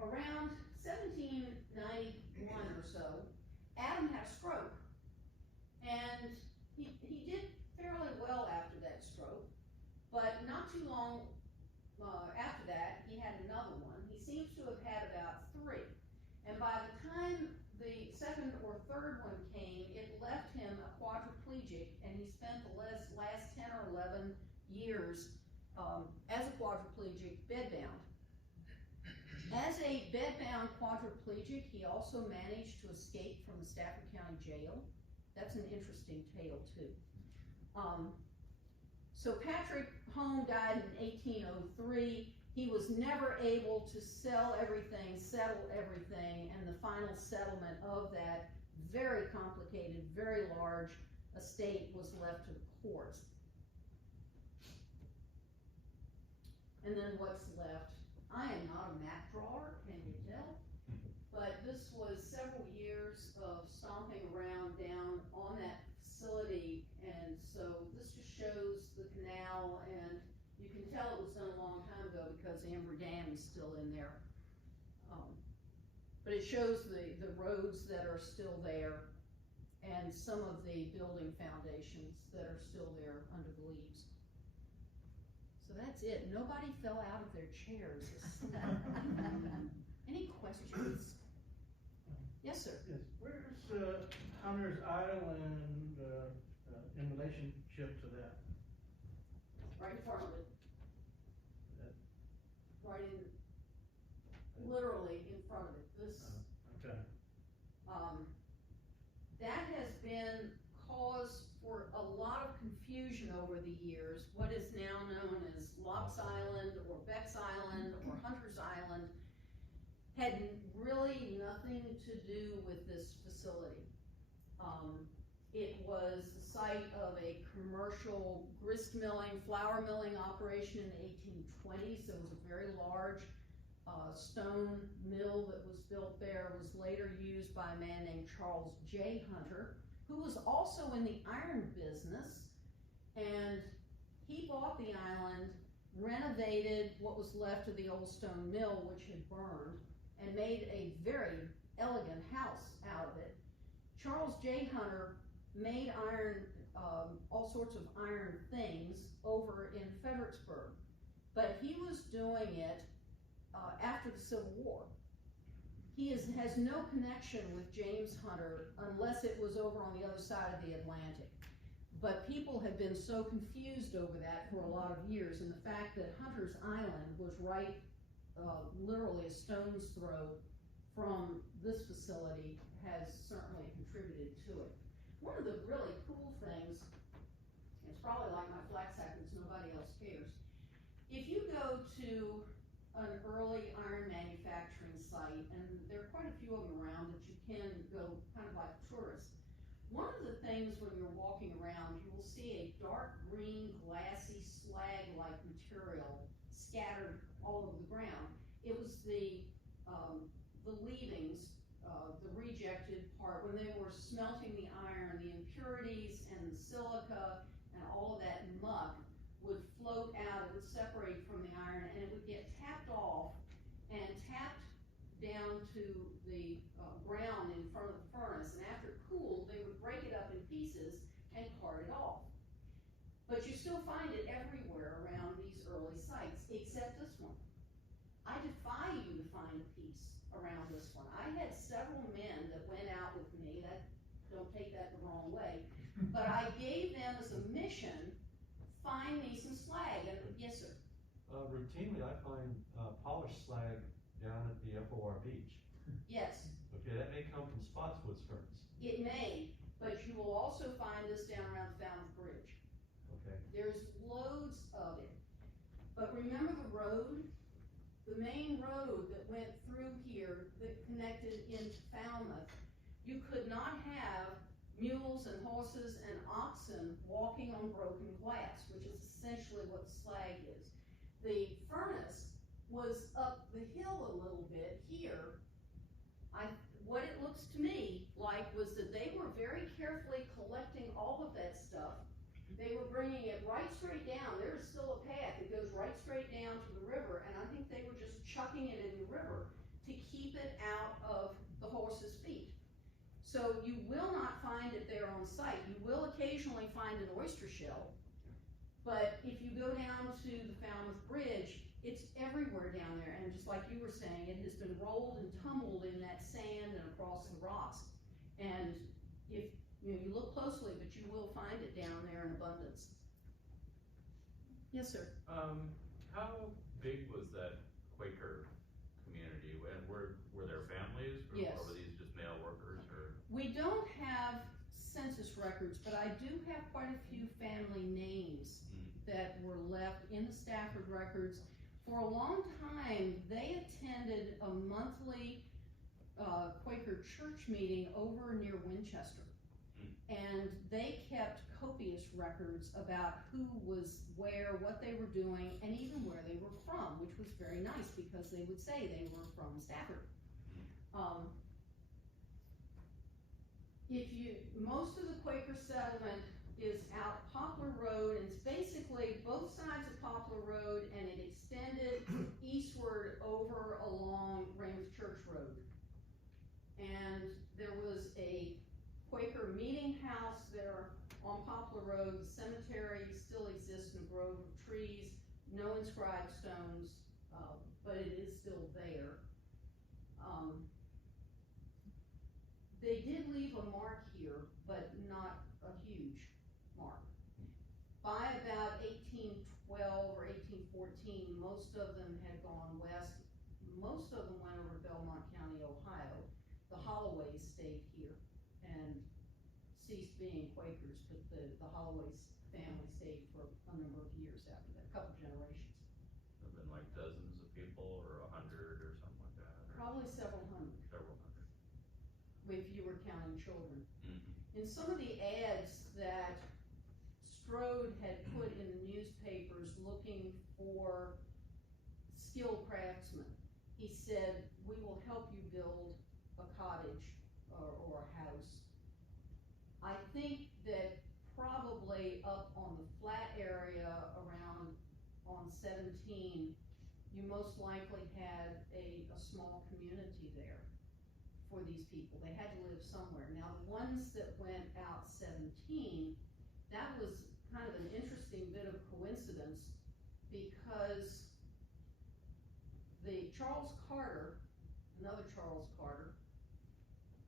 Around 1791 or so, Adam had a stroke, and he did fairly well after that stroke, but not too long after that, he had another one. He seems to have had about 3, and by the time the 2nd or 3rd one came, it left him a quadriplegic, and he spent the last 10 or 11 years as a quadriplegic bedbound. As a bedbound quadriplegic, he also managed to escape from the Stafford County Jail. That's an interesting tale too. So Patrick Home died in 1803. He was never able to sell everything, settle everything, and the final settlement of that very complicated, very large estate was left to the courts. And then what's left? I am not a map drawer, can you tell? But this was several years of stomping around down on that facility, and so this just shows the canal, and you can tell it was done a long time ago because Amber Dam is still in there. But it shows the roads that are still there and some of the building foundations that are still there under the leaves. So that's it. Nobody fell out of their chairs. Any questions? Yes, sir. Yes. Where's Hunter's Island in relationship to that? Right in front of it. Right in, literally in front of it. This. Okay. That has been cause for a lot of confusion over the years. What is now known as Locke's Island or Beck's Island or Hunter's Island had really nothing to do with this facility. It was the site of a commercial grist milling, flour milling operation in the 1820s. There was a very large stone mill that was built there. It was later used by a man named Charles J. Hunter, who was also in the iron business, and he bought the island, renovated what was left of the old stone mill, which had burned, and made a very elegant house out of it. Charles J. Hunter made iron, all sorts of iron things over in Fredericksburg. But he was doing it after the Civil War. He has no connection with James Hunter unless it was over on the other side of the Atlantic. But people have been so confused over that for a lot of years, and the fact that Hunter's Island was right, literally a stone's throw from this facility has certainly contributed to it. One of the really cool things, it's probably like my flat sack because nobody else cares. If you go to an early iron manufacturing site, and there are quite a few of them around that you can go kind of like tourists, one of the things when you're walking around, you will see a dark green, glassy, slag-like material scattered all over the ground. It was the leavings, the rejected part, when they were smelting the iron, the impurities and the silica and all of that muck would float out, it would separate from the iron, and it would get tapped off and tapped down to the ground in front of the furnace, and after it cooled, they would break it up in pieces and cart it off. But you still find it everywhere around these early sites, except this one. I defy you to find a piece around this one. I had several men that went out with me, don't take that the wrong way, but I gave them as a mission, find me some slag, and yes sir. Routinely I find polished slag down at the FOR beach. Yes. Okay, that may come from Spotswood's furnace. It may, but you will also find this down around Falmouth Bridge. Okay. There's loads of it. But remember the road? The main road that went through here that connected into Falmouth, you could not have mules and horses and oxen walking on broken glass, which is essentially what slag is. The furnace was up the hill a little bit here. What it looks to me like was that they were very carefully collecting all of that stuff. They were bringing it right straight down. There's still a path that goes right straight down to the river, and I think they were just chucking it in the river to keep it out of the horse's feet. So you will not find it there on site. You will occasionally find an oyster shell, but if you go down to the Falmouth Bridge, it's everywhere down there, and just like you were saying, it has been rolled and tumbled in that sand and across the rocks. And if you look closely, but you will find it down there in abundance. Yes, sir. How big was that Quaker community, and were there families, or, Yes. or were these just male workers, or? We don't have census records, but I do have quite a few family names that were left in the Stafford records. For a long time, they attended a monthly Quaker church meeting over near Winchester. And they kept copious records about who was where, what they were doing, and even where they were from, which was very nice because they would say they were from Stafford. Most of the Quaker settlement is out Poplar Road, and it's basically both sides of Poplar Road, and it extended eastward over along Raymond Church Road. And there was a Quaker meeting house there on Poplar Road. The cemetery still exists in a grove of trees, no inscribed stones, but it is still there. They did leave a mark here, but not a huge mark. By about 1812 or 1814, most of them had gone west. Most of them went over to Belmont County, Ohio. The Holloways stayed here and ceased being Quakers, but the Holloways family stayed for a number of years after that, a couple generations. Have been like dozens of people, or 100 or something like that? Or Probably several hundred, several hundred. if you were counting children. Mm-hmm. In some of the ads that Strode had put in the newspapers looking for skilled craftsmen, he said, "We will help you build a cottage or a house." I think that probably up on the flat area around on 17, you most likely had a small community there for these people. They had to live somewhere. Now, the ones that went out 17, that was kind of an interesting bit of coincidence because the Charles Carter, another Charles Carter,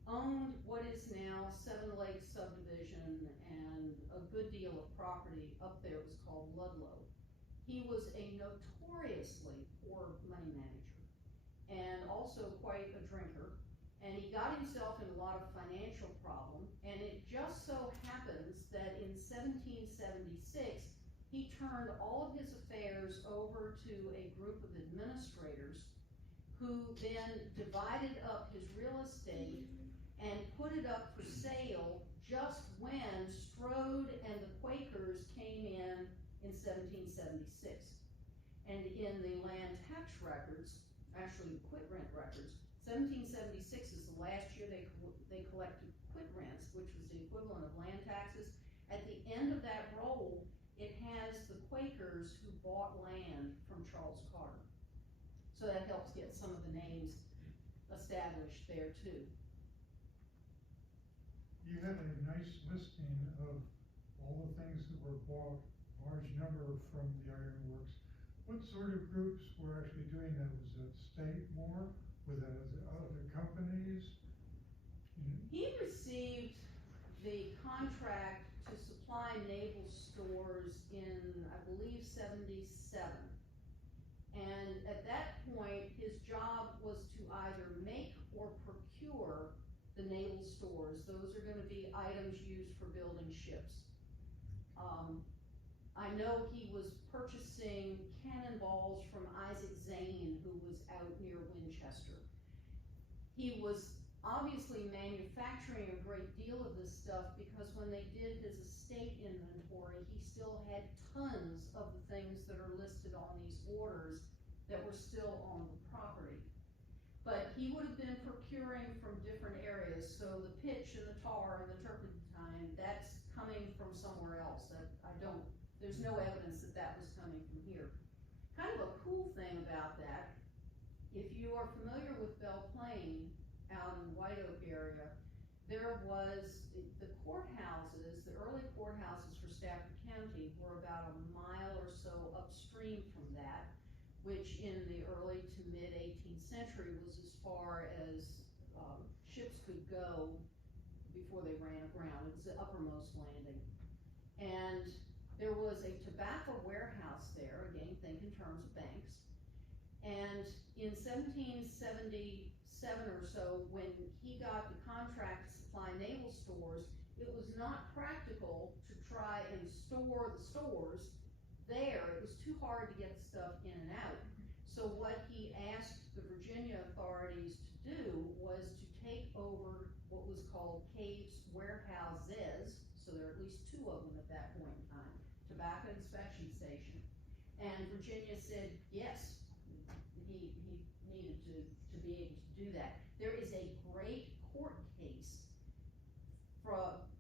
owned what is now Seven Lakes subdivision and a good deal of property up there. It was called Ludlow. He was a notoriously poor money manager and also quite a drinker, and he got himself in a lot of financial problem, and it just so happens that in 1776 he turned all of his affairs over to a group of administrators who then divided up his real estate and put it up for sale just when Strode and the Quakers came in 1776. And in the land tax records, actually quit rent records, 1776 is the last year they collected quit rents, which was the equivalent of land taxes. At the end of that roll, it has the Quakers who bought land from Charles Carter. So that helps get some of the names established there too. You have a nice listing of all the things that were bought, large number from the Iron Works. What sort of groups were actually doing that? Was it state more? Was it other companies? He received the contract to supply naval stores in, I believe, 77. And at that point, his job was to either make or procure the naval stores. Those are gonna be items used for building ships. I know he was purchasing cannonballs from Isaac Zane, who was out near Winchester. He was obviously manufacturing a great deal of this stuff because when they did his estate inventory, he still had tons of the things that are listed on these orders that were still on the property. But he would have been procuring from different areas, so the pitch and the tar and the turpentine, that's coming from somewhere else. There's no evidence that that was coming from here. Kind of a cool thing about that, if you are familiar with Belle Plaine out in the White Oak area, there was the courthouses, the early courthouses for Stafford County were about a mile or so upstream from that, which in the early to mid 18th century was as far as ships could go before they ran aground. It was the uppermost landing. And there was a tobacco warehouse there, again, think in terms of banks. And in 1777 or so, when he got the contract to supply naval stores, it was not practical to try and store the stores there. It was too hard to get the stuff in and out. So what he asked the Virginia authorities to do was to take over what was called Caves Warehouses, so there are at least two of them at that point in time, tobacco inspection station. And Virginia said, yes, he needed to be able to do that. There is a great court case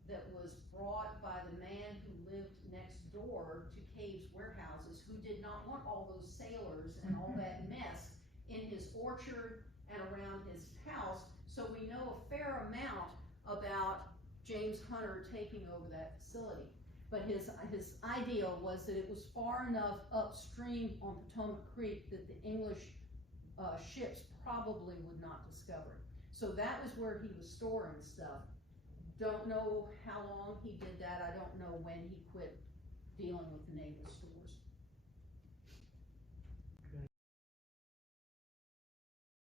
that was brought by the man who lived next door to Caves Warehouses, who did not want all those sailors and all that mess in his orchard and around his house. So we know a fair amount about James Hunter taking over that facility. But his idea was that it was far enough upstream on Potomac Creek that the English ships probably would not discover it. So that was where he was storing stuff. Don't know how long he did that. I don't know when he quit dealing with the naval stores.